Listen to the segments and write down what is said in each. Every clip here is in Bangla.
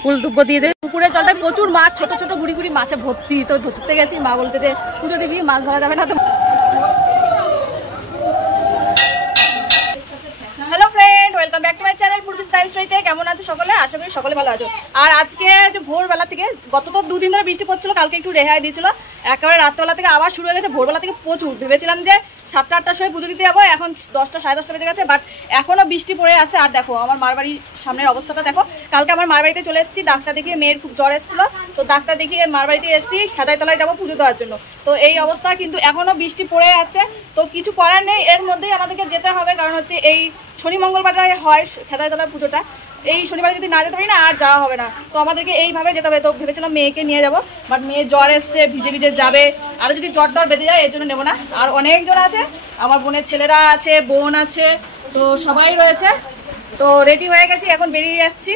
ফুল দুব্ব দিয়ে দেয়। পুকুরের জলটায় প্রচুর মাছ, ছোট ছোট গুড়ি গুড়ি মাছে ভর্তি। তো ধরতে গেছি, মা বলতে যে পুজো দিবি, মাছ ধরা যাবে না। তো hello friend, welcome back to my channel Purbi style স্টোরিতে। কেমন আছো সকলে? আশা করি সকলে ভালো আছো। আর আজকে যে ভোরবেলা থেকে, গত তো দুদিন ধরে বৃষ্টি পড়ছিল, কালকে একটু রেহাই দিয়েছিল, একেবারে রাতবেলা থেকে আবার শুরু হয়ে গেছে। ভোরবেলা থেকে প্রচুর, ভেবেছিলাম যে 7টা-8টার সময় পুজো দিতে যাবো, এখন 10টা সাড়ে 10টা বেজে গেছে, বাট এখনও বৃষ্টি পড়ে আছে। আর দেখো আমার মার বাড়ির সামনের অবস্থাটা দেখো। কালকে আমার মার বাড়িতে চলে এসেছি, ডাক্তার দেখিয়ে, মেয়ের খুব জ্বর এসেছিলো, তো ডাক্তার দেখিয়ে মার বাড়িতে এসেছি, খেদাইতলায় যাবো পুজো দেওয়ার জন্য। তো এই অবস্থা, কিন্তু এখনও বৃষ্টি পড়ে আছে, তো কিছু করার নেই, এর মধ্যেই আমাদেরকে যেতে হবে। কারণ হচ্ছে এই শনি মঙ্গলবারে হয় খেদাইতলার পুজোটা, এই শনিবারে যদি না যেতে পারি না, আর যাওয়া হবে না। তো আমাদেরকে এইভাবে যেতে হবে। তো ভেবেছিলাম মেয়েকে নিয়ে যাবো, বাট মেয়ের জ্বর এসছে, ভিজে ভিজে যাবে, আরও যদি জ্বর টর বেঁধে যায় এর জন্য নেবো না। আর অনেকজন আছে, আমার বোনের ছেলেরা আছে, বোন আছে, তো সবাই রয়েছে। তো রেডি হয়ে গেছি, এখন বেরিয়ে যাচ্ছি।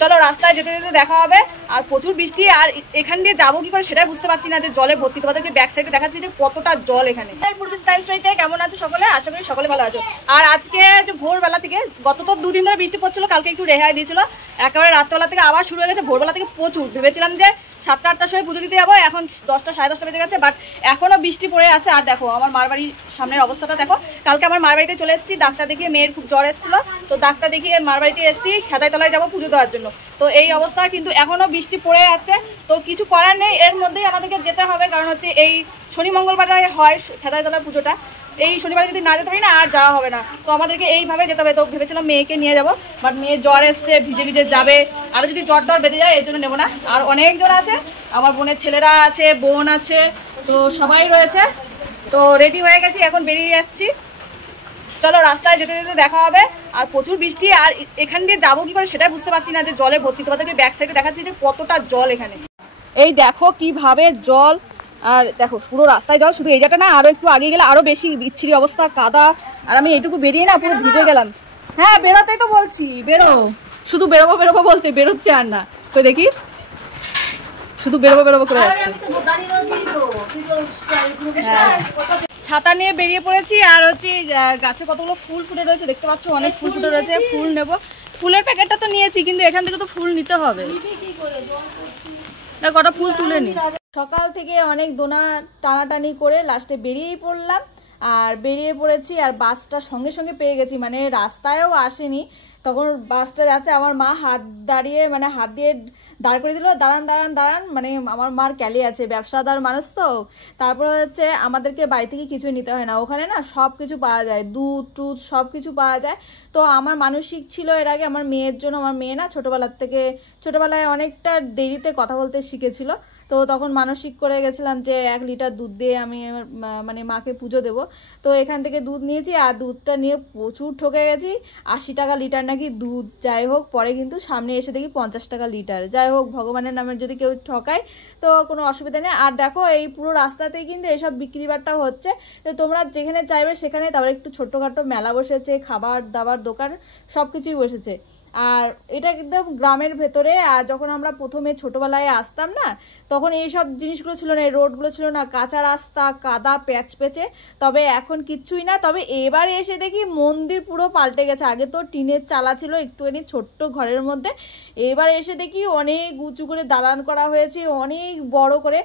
চলো, রাস্তায় যেতে যেতে দেখা হবে। আর প্রচুর বৃষ্টি, আর এখান দিয়ে যাবো কি করে সেটাই বুঝতে পারছি না, যে জলে ভর্তি। তোমাদেরকে ব্যাক সাইডে দেখাচ্ছি যে কতটা জল এখানে। পূর্বী স্টাইল স্টোরিতে কেমন আছো সকলে? আশা করি সকলে ভালো আছো। আর আজকে যে ভোরবেলা থেকে, গত তো দুদিন ধরে বৃষ্টি পড়ছিল, কালকে একটু রেহাই দিয়েছিল, একেবারে রাতবেলা থেকে আবার শুরু হয়ে গেছে। ভোরবেলা থেকে প্রচুর, ভেবেছিলাম যে 7টা-8টার সময় পুজো দিতে যাবো, এখন 10টা সাড়ে 10টা বেজে গেছে, বাট এখনও বৃষ্টি পড়ে আছে। আর দেখো আমার মার বাড়ির সামনের অবস্থাটা দেখো। কালকে আমার মার বাড়িতে চলে এসেছি, ডাক্তার দেখিয়ে, মেয়ের খুব জ্বর এসেছিলো, তো ডাক্তার দেখিয়ে মার বাড়িতে এসেছি, খেদাইতলায় যাবো পুজো দেওয়ার জন্য। তো এই অবস্থা, কিন্তু এখনও বৃষ্টি পড়ে যাচ্ছে, তো কিছু করার নেই, এর মধ্যেই আমাদেরকে যেতে হবে। কারণ হচ্ছে এই শনি মঙ্গলবারে হয় খেদাইতলার পুজোটা, এই শনিবারে যদি না যেতে পারি না, আর যাওয়া হবে না। তো আমাদেরকে এইভাবে যেতে হবে। তো ভেবেছিলাম মেয়েকে নিয়ে যাবো, বাট মেয়ের জ্বর এসছে, ভিজে ভিজে যাবে, আরও যদি জ্বর টর বেঁধে যায় এর জন্য নেবো না। আর অনেকজন আছে, আমার বোনের ছেলেরা আছে, বোন আছে, তো সবাই রয়েছে। তো রেডি হয়ে গেছি, এখন বেরিয়ে যাচ্ছি। চলো, রাস্তায় যেতে যেতে দেখা হবে। আর প্রচুর বৃষ্টি, আর এখান দিয়ে যাবো কি করে সেটাই বুঝতে পারছি না, যে জলে ভর্তি। তোমাদেরকে ব্যাক সাইডে দেখাচ্ছি যে কতটা জল এখানে। এই দেখো কিভাবে জল, আর দেখো পুরো রাস্তায় জল। শুধু এই জায়গাটা না, আরো একটু আগে গেলে আরো বেশি বিচ্ছিরি অবস্থা, কাদা। আর আমি এইটুকু বেরিয়ে না পুরো ভিজে গেলাম। হ্যাঁ, বেরোতেই তো বলছি, বেরো। শুধু বেরোবো বেরোবো বলছে, বেরোচ্ছে আর না। তো দেখি, শুধু বেরোবো বেরোবো করে যাচ্ছে। ছাতা নিয়ে বেরিয়ে পড়েছি। আর হচ্ছে গাছে কতগুলো ফুল ফুটে রয়েছে, দেখতে পাচ্ছ, অনেক ফুল ফুটে রয়েছে। ফুল নেব, ফুলের প্যাকেটটা তো নিয়েছি, কিন্তু এখান থেকে তো ফুল নিতে হবে, কটা ফুল তুলে নি। সকাল থেকে অনেক দোনা টানাটানি করে লাস্টে বেরিয়েই পড়লাম। আর বেরিয়ে পড়েছি, আর বাসটা সঙ্গে সঙ্গে পেয়ে গেছি, মানে রাস্তায়ও আসেনি তখন বাসটা যাচ্ছে। আমার মা হাত দিয়ে দাঁড় করে দিল, দাঁড়ান দাঁড়ান দাঁড়ান, মানে আমার মার ক্যালি আছে, ব্যবসাদার মানুষ তো। তারপর হচ্ছে আমাদেরকে বাড়ি থেকে কিছু নিতে হয় না, ওখানে না সব কিছু পাওয়া যায়, দুধ টুধ সব কিছু পাওয়া যায়। তো আমার মানসিক ছিল এর আগে আমার মেয়ের জন্য। আমার মেয়ে না ছোটোবেলায় অনেকটা দেরিতে কথা বলতে শিখেছিল, তো তখন মানসিক করে গেছিলাম যে 1 লিটার দুধ দিয়ে আমি মানে মাকে পুজো দেবো। তো এখান থেকে দুধ নিয়েছি, আর দুধটা নিয়ে প্রচুর ঠকে গেছি। 80 টাকা লিটার নাকি দুধ, যাই হোক। পরে কিন্তু সামনে এসে দেখি 50 টাকা লিটার। যাই হোক, ভগবানের নামে যদি কেউ ঠকায় তো কোনো অসুবিধা নেই। আর দেখো এই পুরো রাস্তাতেই কিন্তু এইসব বিক্রি বাট্টা হচ্ছে, তো তোমরা যেখানে চাইবে সেখানে। তারপরে একটু ছোট্টখাটো মেলা বসেছে, খাবার দাবার দোকান সব কিছুই বসেছে। আর এটা একদম গ্রামের ভেতরে। আর যখন আমরা প্রথমে ছোটবেলায় আসতাম না, তখন এইসব জিনিসগুলো ছিল না, এই রোডগুলো ছিল না, কাঁচা রাস্তা, কাদা প্যাচ পেঁচে। তবে এখন কিচ্ছুই না। তবে এবারে এসে দেখি মন্দির পুরো পাল্টে গেছে। আগে তো টিনের চালা ছিল একটুখানি ছোট্ট ঘরের মধ্যে, এবার এসে দেখি অনেক উঁচু করে দালান করা হয়েছে, অনেক বড় করে।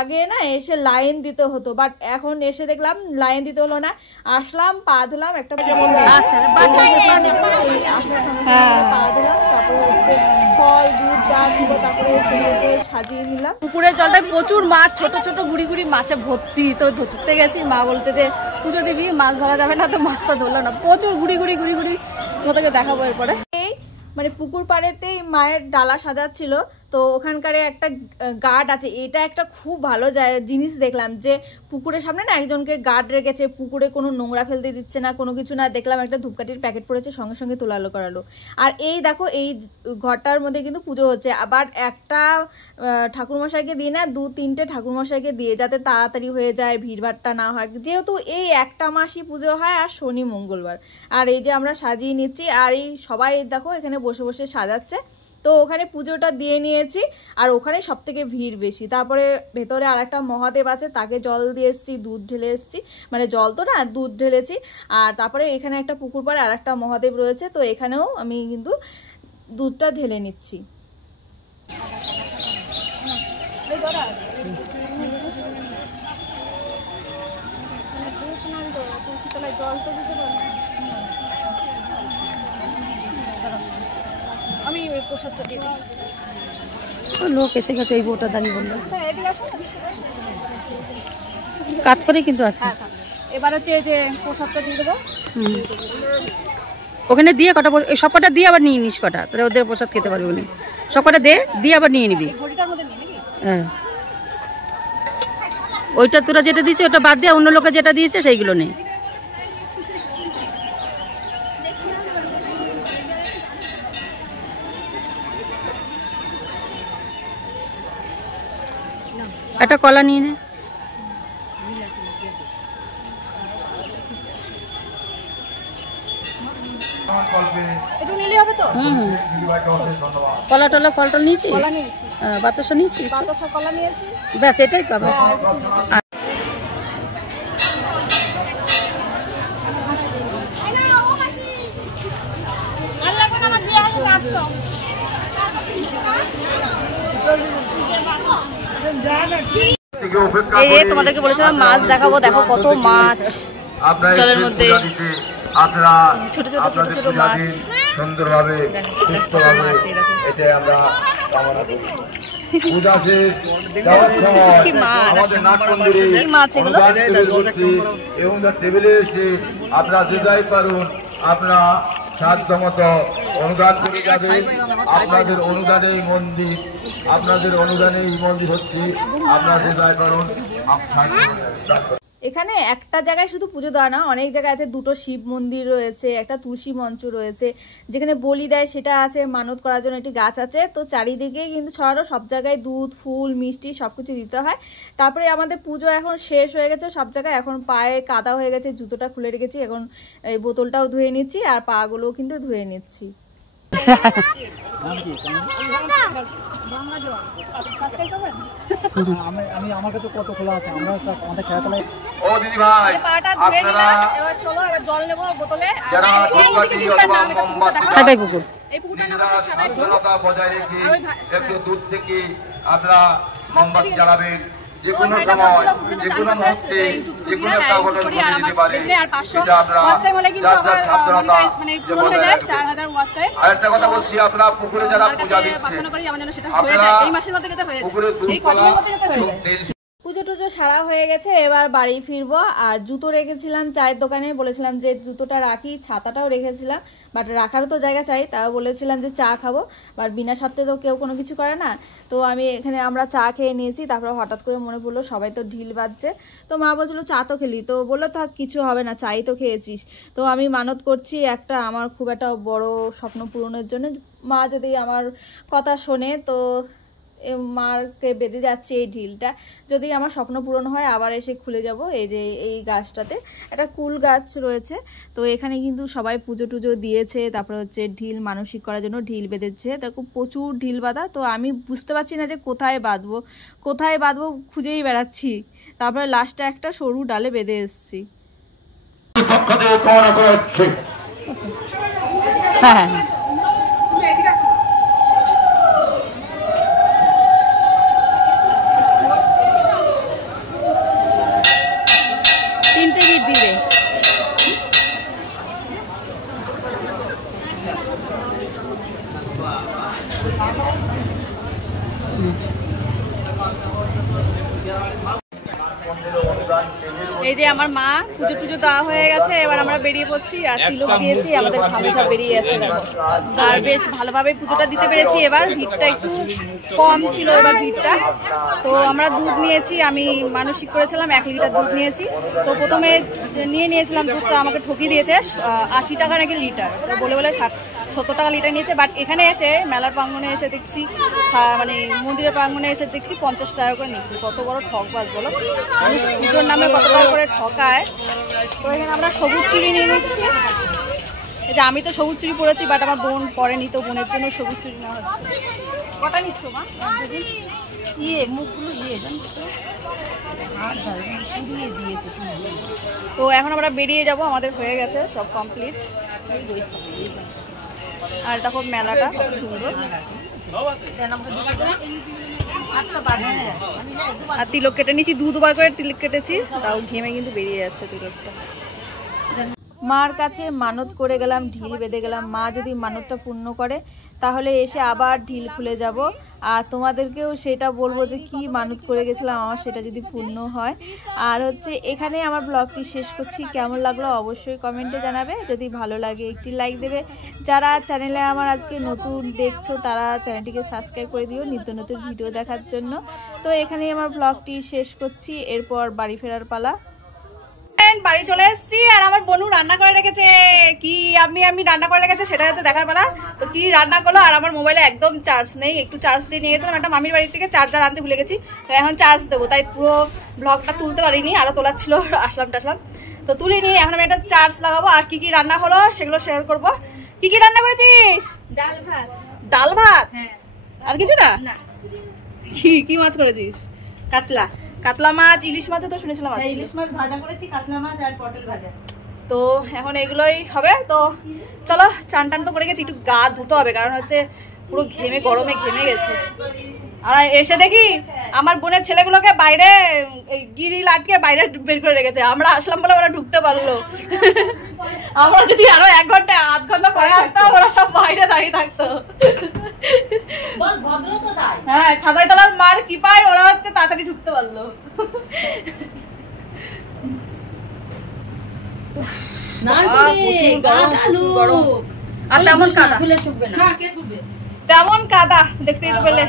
আগে না এসে লাইন দিতে হতো, বাট এখন এসে দেখলাম লাইন দিতে হলো না। আসলাম, পা ধুলাম, একটা পা ধুলাম, তারপরে হচ্ছে ফল দুধ যা ছিল, তারপরে সেগুলোকে সাজিয়ে নিলাম। পুকুরের জলটায় প্রচুর মাছ, ছোট ছোট গুড়ি গুড়ি মাছে ভর্তি। তো ধরতে গেছি, মা বলছে যে পুজো দিবি, মাছ ধরা যাবে না, তো মাছটা ধরলো না। প্রচুর গুড়ি গুড়ি গুড়ি গুড়ি, তোমাদেরকে দেখাবো এরপরে। এই মানে পুকুর পাড়েতেই মায়ের ডালা সাজাচ্ছিল, তো ওখানকারে একটা গার্ড আছে। এটা একটা খুব ভালো জিনিস দেখলাম, যে পুকুরের সামনে না একজনকে গার্ড রেখেছে, পুকুরে কোনো নোংরা ফেলতে দিচ্ছে না, কোনো কিছু না। দেখলাম একটা ধূপকাঠির প্যাকেট পড়েছে, সঙ্গে সঙ্গে তোলালো করালো। আর এই দেখো, এই ঘরটার মধ্যে কিন্তু পুজো হচ্ছে। আবার একটা ঠাকুরমশাইকে দিয়ে না, 2-3টে ঠাকুরমশাইকে দিয়ে, যাতে তাড়াতাড়ি হয়ে যায়, ভিড়ভাড়টা না হয়। যেহেতু এই একটা মাসই পুজো হয়, আর শনি মঙ্গলবার। আর এই যে আমরা সাজিয়ে নিচ্ছি, আর এই সবাই দেখো এখানে বসে বসে সাজাচ্ছে। তো ওখানে পুজোটা দিয়ে নিয়েছি, আর ওখানে সব থেকে ভিড় বেশি। তারপরে ভেতরে আর একটা মহাদেব আছে, তাকে জল দিয়ে এসেছি, দুধ ঢেলে এসেছি, মানে জল তো না, দুধ ঢেলেছি। আর তারপরে এখানে একটা পুকুর পাড়ে আর একটা মহাদেব রয়েছে, তো এখানেও আমি কিন্তু দুধটা ঢেলে নিচ্ছি। আমি ওই প্রসাদটা দিয়ে দিই। লোক এসে গেছে, এই বউটা দাঁড়িয়ে বললো কাট করে কিন্তু আছে। এবার হচ্ছে এই যে প্রসাদটা দিয়ে দেবো, ওখানে দিয়ে কটা সব কটা দিয়ে আবার নিয়ে নিস কটা, তাহলে ওদের প্রসাদ খেতে পারবি উনি। সব কটা দিয়ে আবার নিয়ে নিবি। হ্যাঁ, ওইটা তোরা যেটা দিয়েছে ওটা বাদ দিয়ে অন্য লোকে যেটা দিয়েছে সেইগুলো নেই। একটা কলা নিয়ে নে। কলা টলা ফল টল নিয়েছি, বাতাসা নিয়েছি, ব্যাস এটাই তো। এই যে তোমাদেরকে বলেছিলাম মাছ দেখাবো, দেখো কত মাছ জলের মধ্যে, ছোট ছোট ছোট ছোট মাছ, সুন্দরভাবে সুস্থভাবে এটা আমরা কামনা করি। এবং টেবিলে এসে আপনারা যে যাই পারুন আপনারা সাধ্য মতো অনুদান করে যাবেন। আপনাদের অনুদানেই মন্দির, আপনাদের অনুদানেই মন্দির হচ্ছে, আপনারা যে যাই পারুন। এখানে একটা জায়গায় শুধু পুজো দেওয়া না, অনেক জায়গায় আছে। দুটো শিব মন্দির রয়েছে, একটা তুলসী মঞ্চ রয়েছে যেখানে বলি দেয়, সেটা আছে। মানত করার জন্য একটি গাছ আছে। তো চারিদিকে কিন্তু ছড়ানো, সব জায়গায় দুধ ফুল মিষ্টি সবকিছু দিতে হয়। তারপরে আমাদের পুজো এখন শেষ হয়ে গেছে সব জায়গায়। এখন পায়ে কাদা হয়ে গেছে, জুতোটা খুলে রেখেছি, এখন এই বোতলটাও ধুয়ে নিচ্ছি আর পা গুলোও কিন্তু ধুয়ে নিচ্ছি। আমাকে তো কত খোলা আছে, আমরা আমাদের খেলাধুলায় ও দিদি ভাই পাটা ধুয়ে নিলাম, এবার চলো এবার জল নেব বোতলে। যারা খাদাই পুকুর, এই পুকুরটার নাম হচ্ছে খাদাই পুকুর। বজায় রেখে একটু দূর থেকে আপনারা মোমবাতি জ্বালাবেন। যে কোনো সময় যে কোনো মুহূর্তে যে কোনো একটা ঘটনা ঘটে যেতে পারে। আর 500 ওয়াচ টাইম হলে কিন্তু আবার মানে পূরণ হয়ে যায় 4000 ওয়াচ টাইম। আর একটা কথা বলছি, আপনারা পুকুরে যারা পূজা দিচ্ছেন প্রার্থনা করি আমার জন্য সেটা হয়ে যায়, এই মাসের মধ্যে যেতে হয়ে যায়, এই কদিনের মধ্যে যেতে হয়ে যায়। পুজো টুজো সারা হয়ে গেছে, এবার বাড়ি ফিরবো। আর জুতো রেখেছিলাম চায়ের দোকানে, বলেছিলাম যে জুতোটা রাখি, ছাতাটাও রেখেছিলাম, বাট রাখারও তো জায়গা চাই। তাও বলেছিলাম যে চা খাবো, বাট বিনা স্বার্থে তো কেউ কোনো কিছু করে না। তো আমি এখানে আমরা চা খেয়ে নিয়েছি। তারপরে হঠাৎ করে মনে পড়লো সবাই তো ঢিল বাজছে, তো মা বলছিল চা তো খেলি, তো বললো থাক কিছু হবে না, চাই তো খেয়েছিস। তো আমি মানত করছি একটা আমার খুব একটা বড় স্বপ্ন পূরণের জন্য, মা যদি আমার কথা শোনে তো মারকে বেঁধে যাচ্ছে এই ঢিলটা, যদি আমার স্বপ্ন পূরণ হয় আবার এসে খুলে যাব। এই যে এই গাছটাতে একটা কুল গাছ রয়েছে, তো এখানে কিন্তু সবাই পুজো টুজো দিয়েছে। তারপরে হচ্ছে ঢিল মানসিক করার জন্য ঢিল বেঁধেছে, দেখো প্রচুর ঢিল বাঁধা। তো আমি বুঝতে পারছি না যে কোথায় বাঁধবো খুঁজেই বেড়াচ্ছি। তারপরে লাস্টে একটা সরু ডালে বেঁধে এসেছি। হ্যাঁ এই যে আমার মা পুজো টুজো দেওয়া হয়ে গেছে, এবার আমরা বেরিয়ে পড়ছি। আর তিলক দিয়েছি, আমাদের ভালো সব বেরিয়ে যাচ্ছে দেখো। আর বেশ ভালোভাবে পুজোটা দিতে পেরেছি। এবার ভিড়টা একটু কম ছিল এবার ভিড়টা। তো আমরা দুধ নিয়েছি, আমি মানসিক করেছিলাম 1 লিটার দুধ নিয়েছি। তো প্রথমে নিয়েছিলাম দুধটা, আমাকে ঠকিয়ে দিয়েছে 80 টাকা নাকি লিটার, তো বলে 70 টাকা লিটার নিয়েছে। বাট এখানে এসে মেলার প্রাঙ্গণে এসে দেখছি, মানে মন্দিরের প্রাঙ্গণে এসে দেখছি 50 টাকা করে নিচ্ছে। কত বড় ঠকবাজ বলো, মানুষ পুজোর নামে কত টাকা করে ঠকায়। তো এখানে আমরা সবুজ চুড়ি নিয়ে নিচ্ছি। এই যে আমি তো সবুজ চুড়ি পরেছি, বাট আমার বোন পরেনি, তো বোনের জন্য সবুজ চুড়ি নেওয়া হচ্ছে। কটা নিচ্ছ মা? মুখগুলো জানিস তো দিয়েছে। তো এখন আমরা বেরিয়ে যাব, আমাদের হয়ে গেছে সব কমপ্লিট। আর দেখো মেলাটা খুব সুন্দর। আর তিলক কেটে নিয়েছি, দুবার করে তিলক কেটেছি, তাও ঘেমে কিন্তু বেরিয়ে যাচ্ছে তিলকটা। মার কাছে মানত করে গেলাম, ঢিল বেঁধে গেলাম। মা যদি মানতটা পূর্ণ করে তাহলে এসে আবার ঢিল খুলে যাব। আর তোমাদেরকেও সেটা বলবো যে কি মানত করে গেছিলাম আমার, সেটা যদি পূর্ণ হয়। আর হচ্ছে এখানে আমার ব্লগটি শেষ করছি। কেমন লাগলো অবশ্যই কমেন্টে জানাবে, যদি ভালো লাগে একটি লাইক দেবে। যারা চ্যানেলে আমার আজকে নতুন দেখছো তারা চ্যানেলটিকে সাবস্ক্রাইব করে দিও নিত্য নতুন ভিডিও দেখার জন্য। তো এখানেই আমার ব্লগটি শেষ করছি, এরপর বাড়ি ফেরার পালা। বাড়ি চলে এসেছি আর আমার বোনু রান্না করে রেখেছে। কি আমি রান্না করে রেখেছে সেটা হচ্ছে দেখার বেলা। তো কি রান্না করলো, আর আমার মোবাইলে একদম চার্জ নেই, একটু চার্জ দিয়ে নিয়ে গেছিলাম একটা মামির বাড়ি থেকে, চার্জার আনতে ভুলে গেছি। তো এখন চার্জ দেবো, তাই পুরো ব্লগটা তুলতে পারিনি, আরো তোলা ছিল, আসলাম তো তুলিনি। এখন আমি একটা চার্জ লাগাবো। আর কি রান্না হলো সেগুলো শেয়ার করবো। কি রান্না করেছিস? ডাল ভাত। আর কিছু না? কি মাছ করেছিস? কাতলা মাছ, ইলিশ মাছ তো শুনেছিলাম। ইলিশ মাছ ভাজা করেছি, কাতলা মাছ আর পটল ভাজা। তো এখন এগুলোই হবে। তো চলো, চান টান তো করে গেছি, একটু গা ধুতে হবে, কারণ হচ্ছে পুরো ঘেমে গরমে ঘেমে গেছে। আর এসে দেখি আমার বোনের ছেলেগুলোকে বাইরে গিরিল আটকে বাইরে বের করে রেখেছে। আমরা আসলাম বলে ওরা ঢুকতে পারলো। আমরা যদি আরো 1 ঘন্টা 8 ঘন্টা পরে আসতাম, ওরা সব বাইরে দাঁড়িয়ে থাকতো। হ্যাঁ, খাদাই তলার মার কি পায়, ওরা হচ্ছে তাড়াতাড়ি ঢুকতে পারলো। আর তেমন কাদা দেখতেই তো পেলে।